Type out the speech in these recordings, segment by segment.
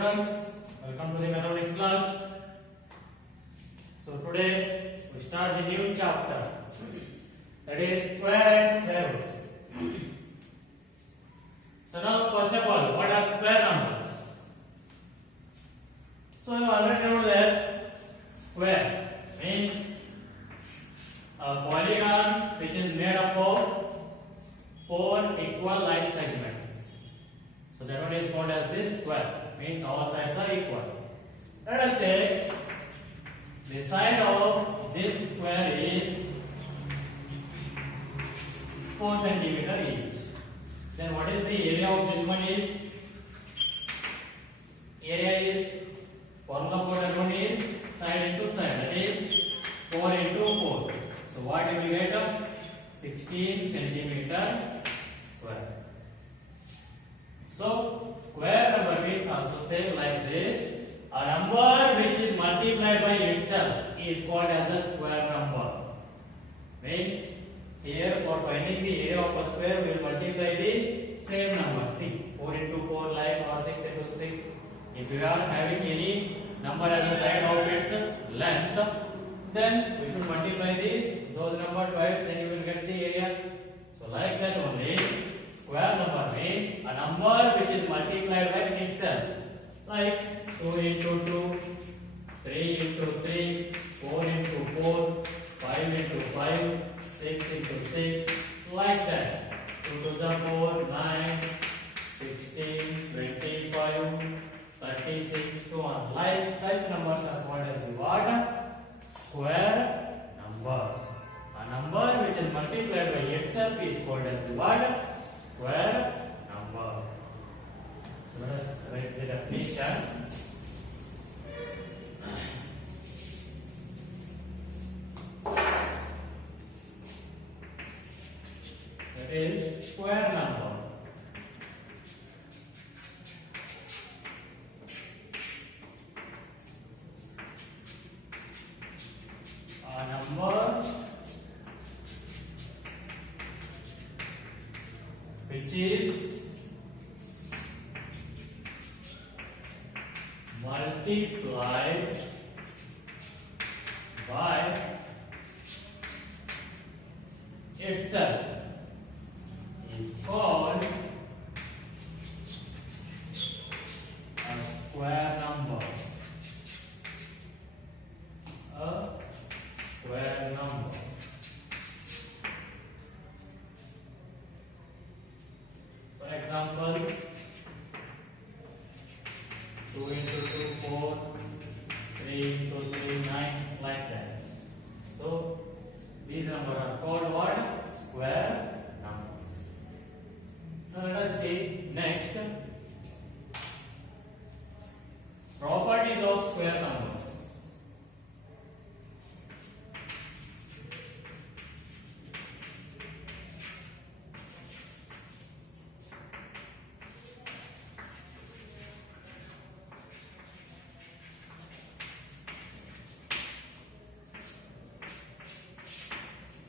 students, welcome to the mathematics class. So today we start the new chapter, that is square and square roots. So now first of all, what are square numbers? So you already know that square means a polygon which is made up of 4 equal line segments. So that one is called as this square, means all sides are equal. Let us take the side of this square is 4 centimeter each. Then what is the area of this one is? Area is, formula for that one is side into side, that is 4 into 4. So what you will get? 16 centimeter square. So square number means also same like this. A number which is multiplied by itself is called as a square number. Means here for finding the area of a square we will multiply the same number. See, 4 into 4 like or 6 into 6. If you are having any number as a side of its length, then we should multiply those number twice, then you will get the area. So like that only, square number means a number which is multiplied by itself. Like 2 into 2, 3 into 3, 4 into 4, 5 into 5, 6 into 6, like that. 2 to the 4, 9, 16, 25, 36, so on. Like such numbers are called as what? Square numbers. A number which is multiplied by itself is called as the what? Square number. So let us write the definition. That is square number. A number which is multiplied by itself is called a square number. A square number. For example, 2 into 2, 4, 3 into 3, 9, like that. So these numbers are called what? Square numbers. Now let us see next properties of square numbers.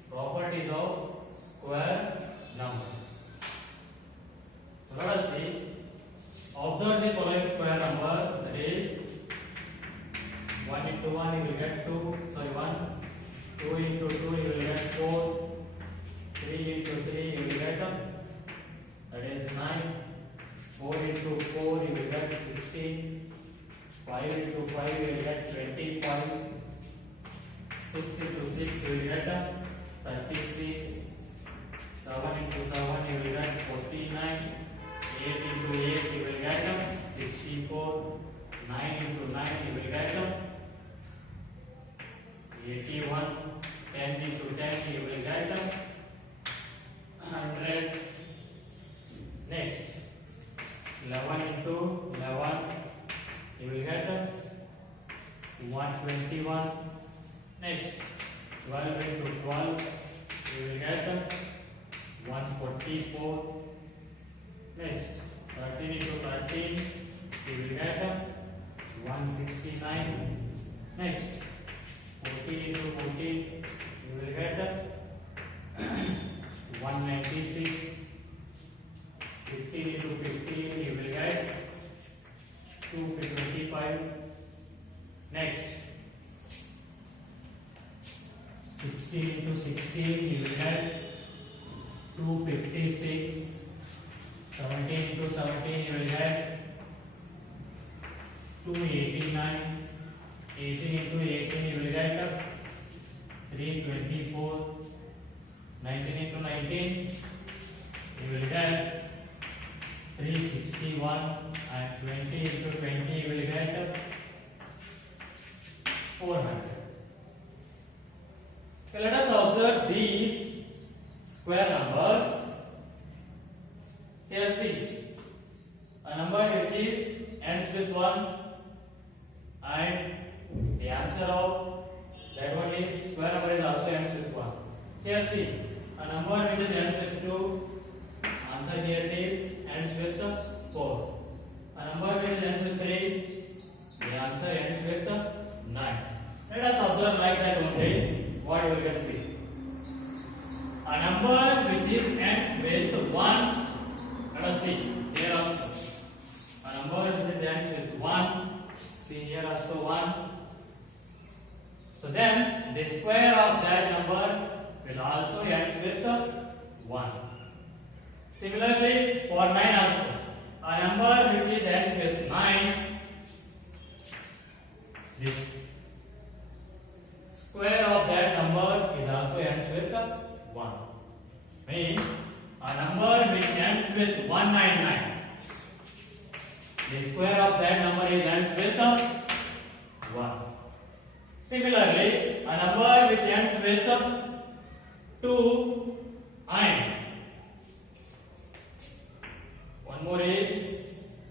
Properties of square numbers. So let us see. Observe the following square numbers. That is 1 into 1 you will get 2. Sorry 1. 2 into 2 you will get 4. 3 into 3 you will get that is 9. 4 into 4 you will get 16. 5 into 5 you will get 25. 6 into 6 you will get 36, 7 into 7 you will get 49, 8 into 8 you will get 64, 9 into 9 you will get 81, 10 into 10 you will get 100. Next, 11 into 11 you will get 121. Next, 12 into 12 you will get 144. Next, 13 into 13 you will get 169. Next, 14 into 14 you will get 196. 15 into 15 you will get 250. 256. 17 into 17 you will get 289. 18 into 18 you will get 324. 19 into 19 you will get 361, and 20 into 20 you will get 400. Okay, let us observe these square numbers. Here see, a number which is ends with 1, and the answer of that one is square number is also ends with 1. Here see, a number which is ends with 2, answer here it is ends with 4. A number which is ends with 3, the answer ends with 9. Let us observe like that only. What we can see? A number which is ends with 1. Let us see here also. A number which is ends with 1. See here also 1. So then the square of that number will also end with 1. Similarly, for 9 also, a number which is ends with 9, this square of that number is also ends with 1. Means a number which ends with 199, the square of that number is ends with 1. Similarly, a number which ends with 2 and one more is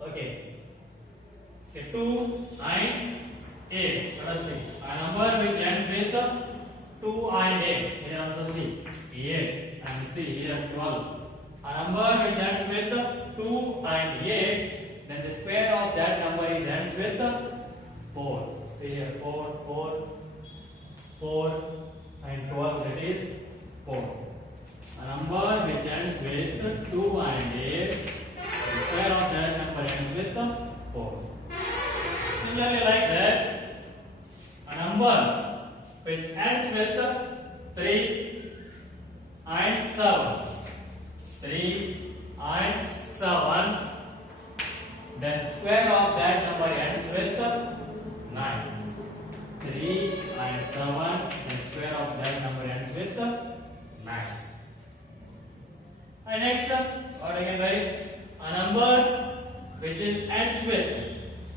okay. 2 and 8. Let us see. A number which ends with 2 and 8. Here also see 8 and see here 12. A number which ends with 2 and 8, then the square of that number is ends with 4. See here 4 and 12, that is 4. A number which ends with 2 and 8, the square of that number ends with 4. Similarly like that, a number which ends with 3 and 7. 3 and 7, then square of that number ends with 9. 3 and 7, then square of that number ends with 9. And next, what I can write? A number which is ends with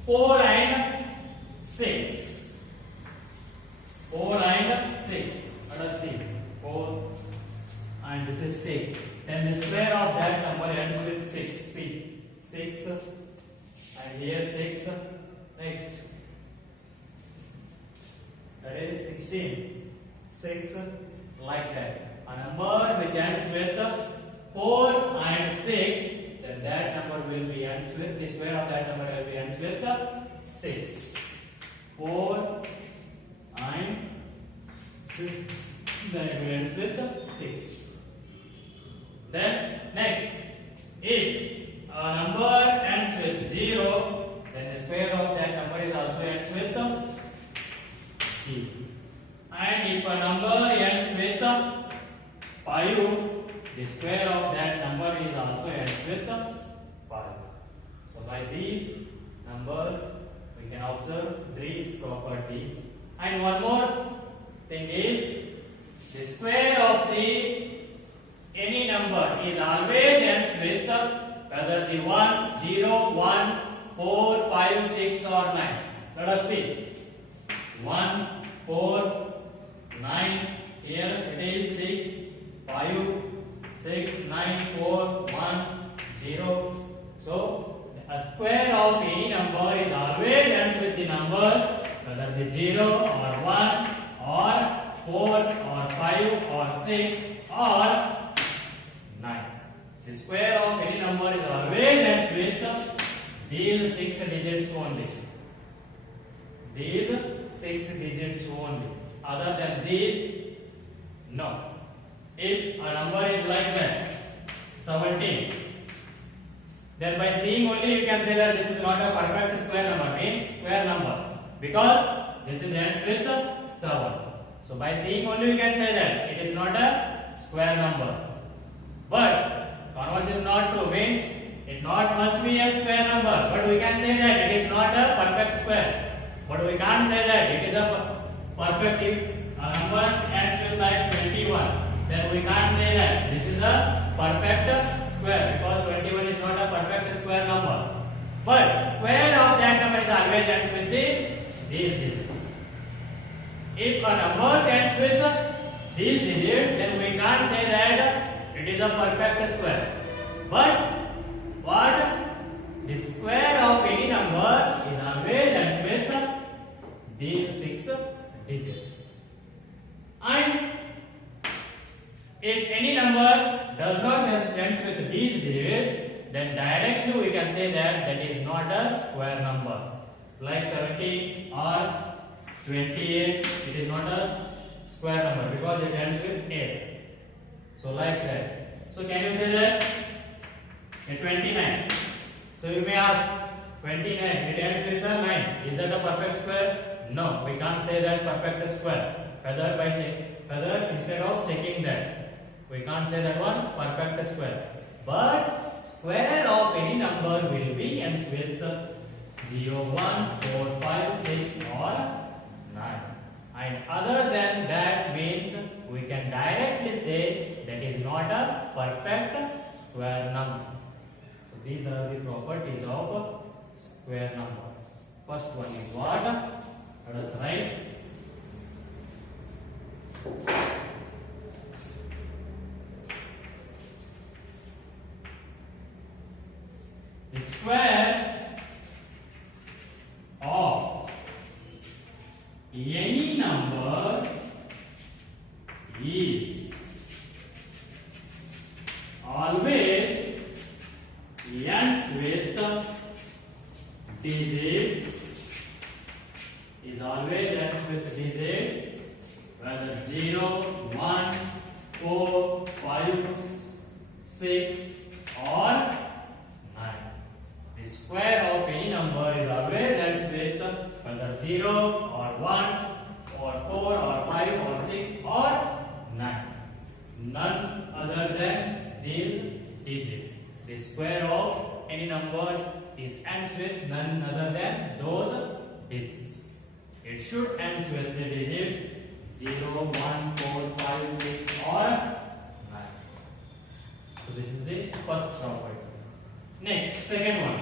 4 and 6. 4 and 6. Let us see. 4 and this is 6. Then the square of that number ends with 6. See, 6 and here 6. Next, that is 16. 6 like that. A number which ends with 4 and 6, then that number will be ends with, the square of that number will be ends with 6. 4 and 6, then it will ends with 6. Then next, if a number ends with 0, then the square of that number is also ends with 0. And if a number ends with 5, the square of that number is also ends with 5. So by these numbers we can observe these properties. And one more thing is, the square of the any number is always ends with whether the 1, 0, 1, 4, 5, 6 or 9. Let us see. 1, 4, 9. Here it is 6, 5, 6, 9, 4, 1, 0. So a square of any number is always ends with the numbers whether the 0 or 1 or 4 or 5 or 6 or 9. The square of any number is always ends with these 6 digits only. These 6 digits only. Other than these, no. If a number is like that, 17, then by seeing only you can say that this is not a perfect square number, means square number, because this is ends with 7. So by seeing only you can say that it is not a square number. perfect if a number ends with like 21, then we can't say that this is a perfect square because 21 is not a perfect square number. But square of that number is always ends with these digits. If a number ends with these digits, then we can't say that it is a perfect square. But what? The square of any number is always ends with these 6 digits. And if any number does not ends with these digits, then directly we can say that that is not a square number. Like 17 or 28, it is not a square number because it ends with 8. So like that. So can you say that? 29. So you may ask, 29, it ends with a 9. Is that a perfect square? No, we can't say that perfect square. Whether instead of checking that, we can't say that one perfect square. But square of any number will be ends with 0, 1, 4, 5, 6 or 9. And other than that means we can directly say that is not a perfect square number. So these are the properties of square numbers. First one is what? Let us write. The square of any number is always ends with digits. Is always ends with digits, whether 0, 1, 4, 5, 6 or 9. The square of any number is always ends with whether 0 or 1 or 4 or 5 or 6 or 9. None other than these digits. The square of any number is ends with none other than those digits. It should ends with the digits 0, 1, 4, 5, 6 or 9. So this is the first property. Next, second one.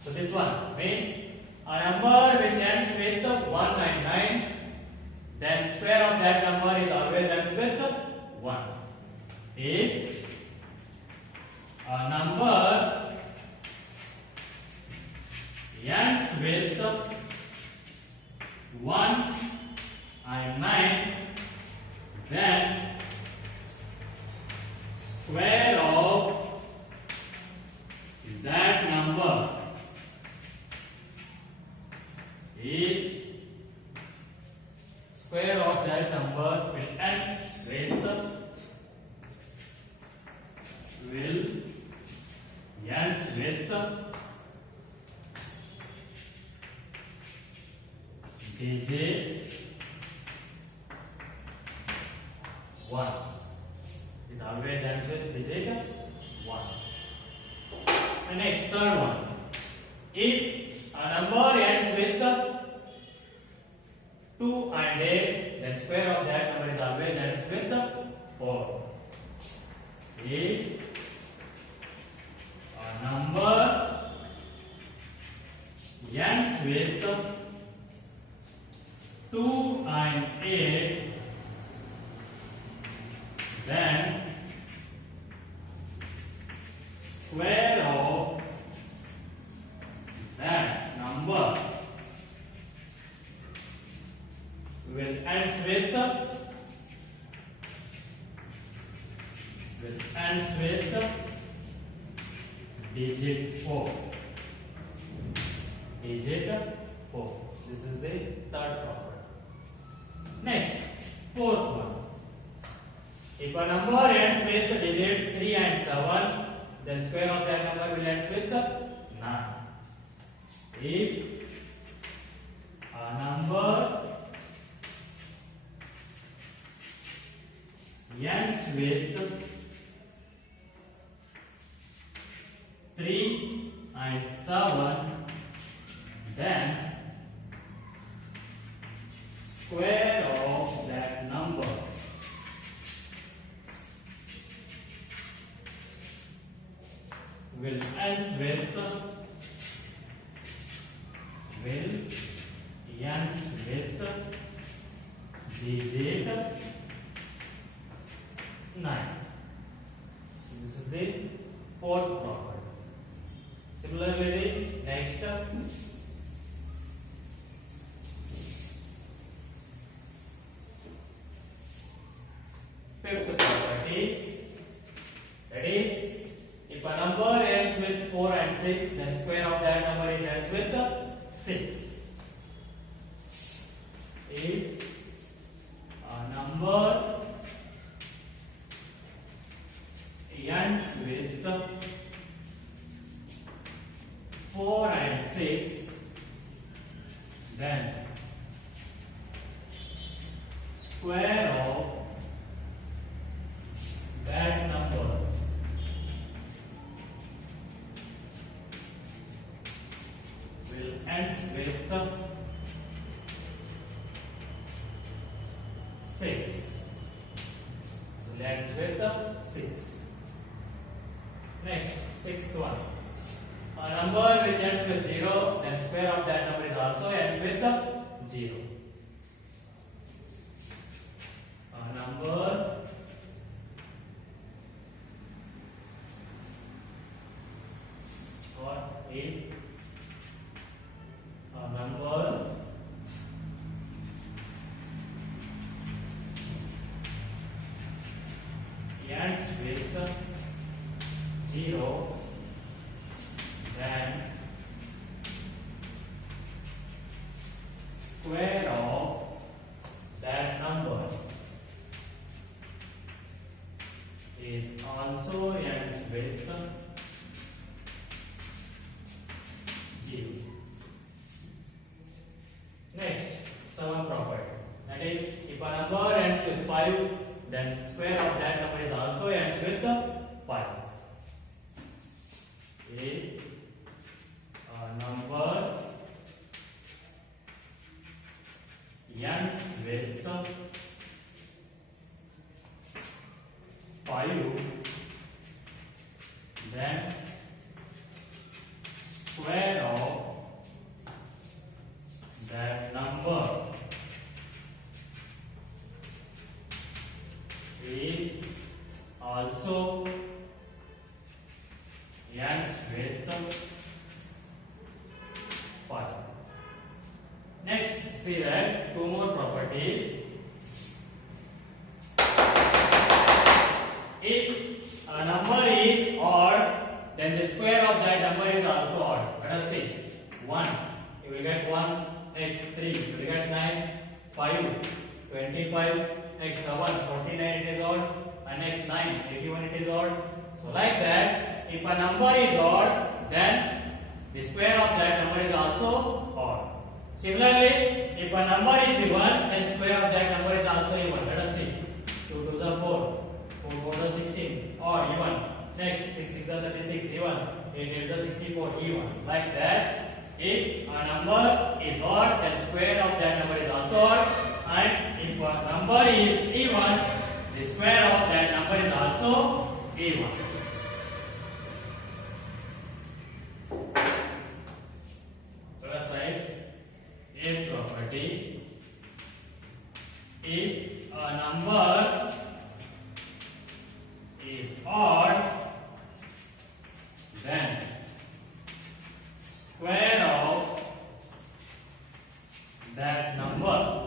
So this one means a number which ends with 199, then square of that number is always ends with 1. If a number ends with 1 and 9, then square of that number is square of that number will ends with digit 1. It always ends with digit 1. The next third one. If a number ends with 2 and 8, then square of that number is always ends with 4. If a number ends with 2 and 8, then square of that number will ends with digit 4. Digit 4. This is the third property. Next, fourth one. If a number ends with digits 3 and 7, then square of that number will end with 9. If a number ends with 3 and 7, then square of that number will ends with digit 9. This is the fourth property. Similarly, next fifth property, that is, if a number ends with 4 and 6, then square of that number is ends with 6. If a number ends with 4 and 6, then square of that number will end with 6. So ends with 6. Next, sixth one. A number which ends with 0, then square of that number is also ends with 0. A number or a number ends with 0, then square of that number is also ends with 0. Next, seventh property. That is, if a number ends with 5, then square of that number is also ends with 5. If a number ends with 5, then square of that number is also ends with 5. Next, see that two more properties. If a number is odd, then the square of that number is also odd. Let us see. 1, you will get 1. Next 3, you will get 9. 5, 25. Next 7, 49 it is odd. And next 9, 81 it is odd. So like that, if a number is odd, then the square of that number is also odd. Similarly, if a number is even, then square of that number is also even. Let us see. 2 2s are 4, 4 4s are 16, or even. Next, 6 6 are 36, even. 8 8 are 64, even. Like that, if a number is odd, then square of that number is also odd. And if a number is even, the square of that number is also even. Let us write a property. If a number is odd, then square of that number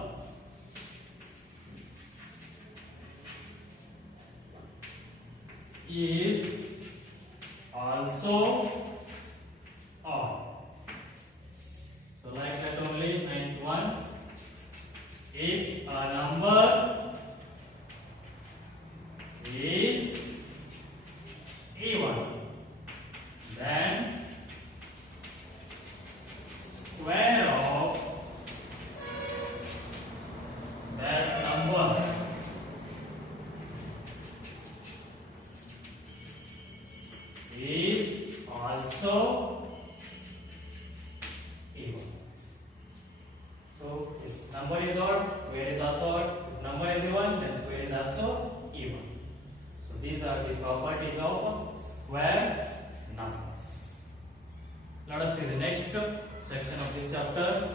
is also odd. So like that only, ninth one. If a number is even, then square of that number is also even. So if number is odd, square of square numbers. Let us see the next section of this chapter.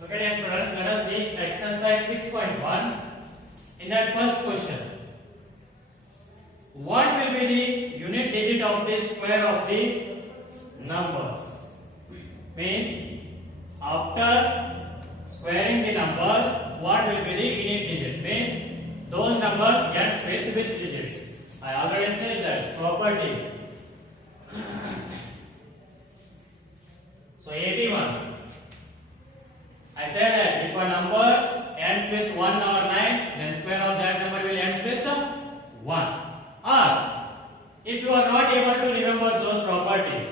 Okay, dear students, let us see exercise 6.1. In that first question, what will be the unit digit of the square of the numbers? Means after squaring the numbers, what will be the unit digit? Means those numbers ends with which digits? I already said that properties. So 81. I said that if a number ends with 1 or 9, then square of that number will end with 1. Or if you are not able to remember those properties,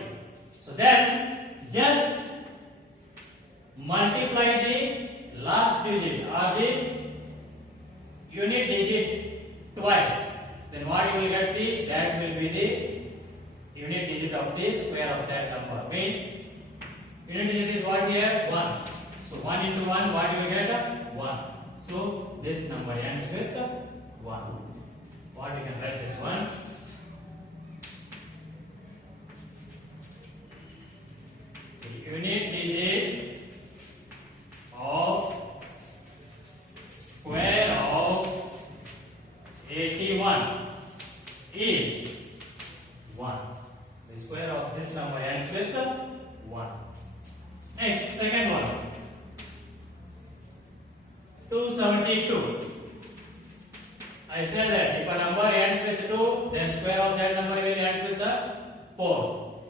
so then just multiply the last digit or the unit digit twice. Then what you will get, see, that will be the unit digit of the square of that number. Means unit digit is what here? 1. So 1 into 1, what you will get? 1. So this number ends with 1. What we can write is 1. The unit digit of square of 81 is 1. The square of this number ends with 1. Next, second one. 272. I said that if a number ends with 2, then square of that number will end with 4.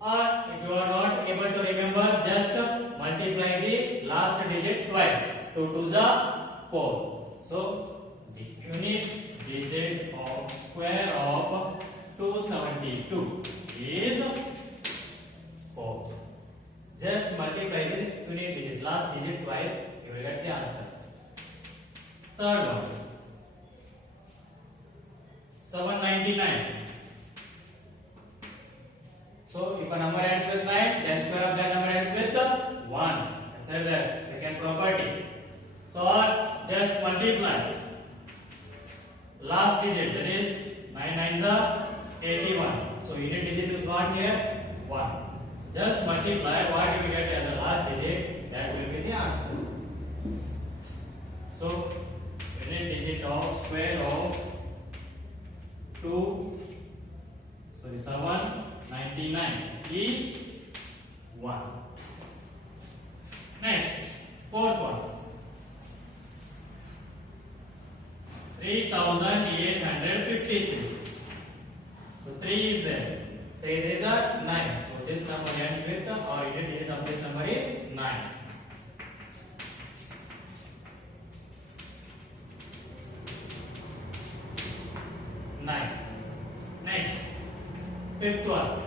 Or if you are not able to remember, just multiply the last digit twice. 2 to the 4. So the unit digit of square of 272 is 4. Just multiply the unit digit, last digit twice, you will get the answer. Third one. 799. So if a number ends with 9, then square of that number ends with 1. I said that, second property. So just multiply last digit, that is 9 9s are 81. So unit digit is what here? 1. Just multiply what you get as the last digit, that will be the answer. So unit digit of square of 799 is 1. Next, fourth one. 3853. So 3 is there. 3 is 9. So this number ends with, or unit digit of this number is 9. Next, fifth one.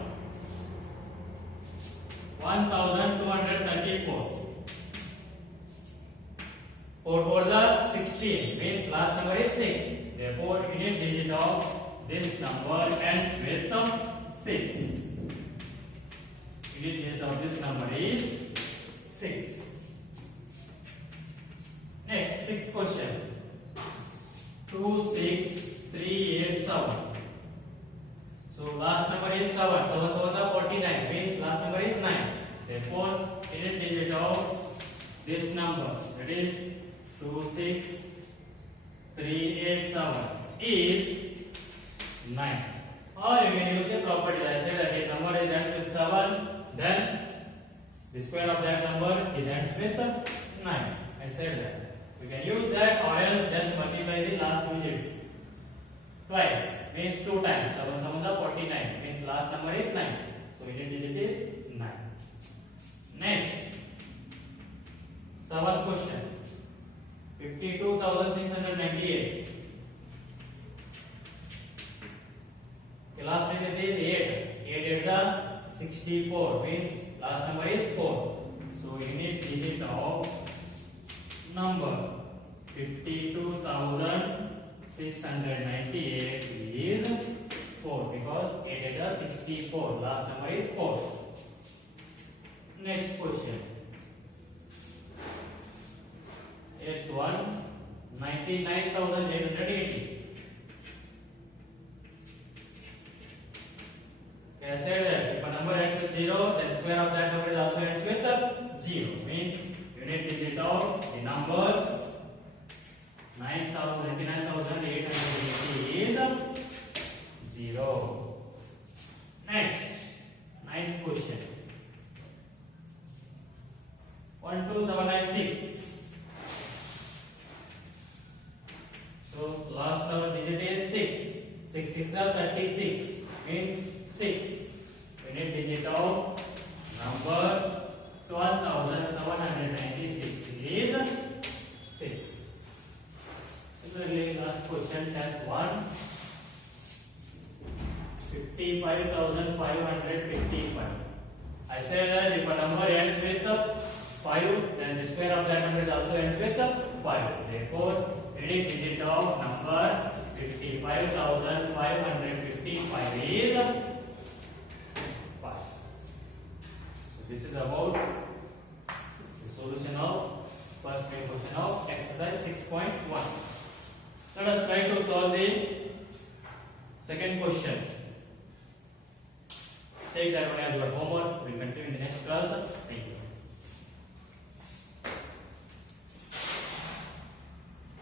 1234. 4 4s are 16, means last number is 6. Therefore, unit digit of this number ends with 6. Unit digit of this number is 6. Next, sixth question. 26387. So last number is 7. 7 7s are 49, means last number is 9. Therefore, unit digit of this number, that is 26387, is 9. Or you can use the property. I said that if number is ends with 7, then the square of that number is ends with 9. I said that. We can use that, or else just multiply the last digits twice, means 2 times. 7 7s are 49, means last number is 9. So unit digit is 9. Next, seventh question. 52,698. The last digit is 8. 8 8s are 64, means last number is 4. So unit digit of number 52,698 is 4, because 8 8 are 64. Last number is 4. Next question. Fifth one, 99,880. Okay, I said that if a number ends with 0, then square of that number is also ends with 0. Means unit digit of the number 99,880 is 0. Next, ninth question. 12796. So last number digit is 6. 6 6 are 36. Means 6. Unit digit of number 12,796 is 6. Similarly, last question, 10th one. 55,555. I said that if a number ends with 5, then the square of that number is also ends with 5. Therefore, unit digit of number 55,555 is 5. So this is about the solution of first main question of exercise 6.1. Let us try to solve the second question. Take that one as your homework. We will continue in the next class. Thank you.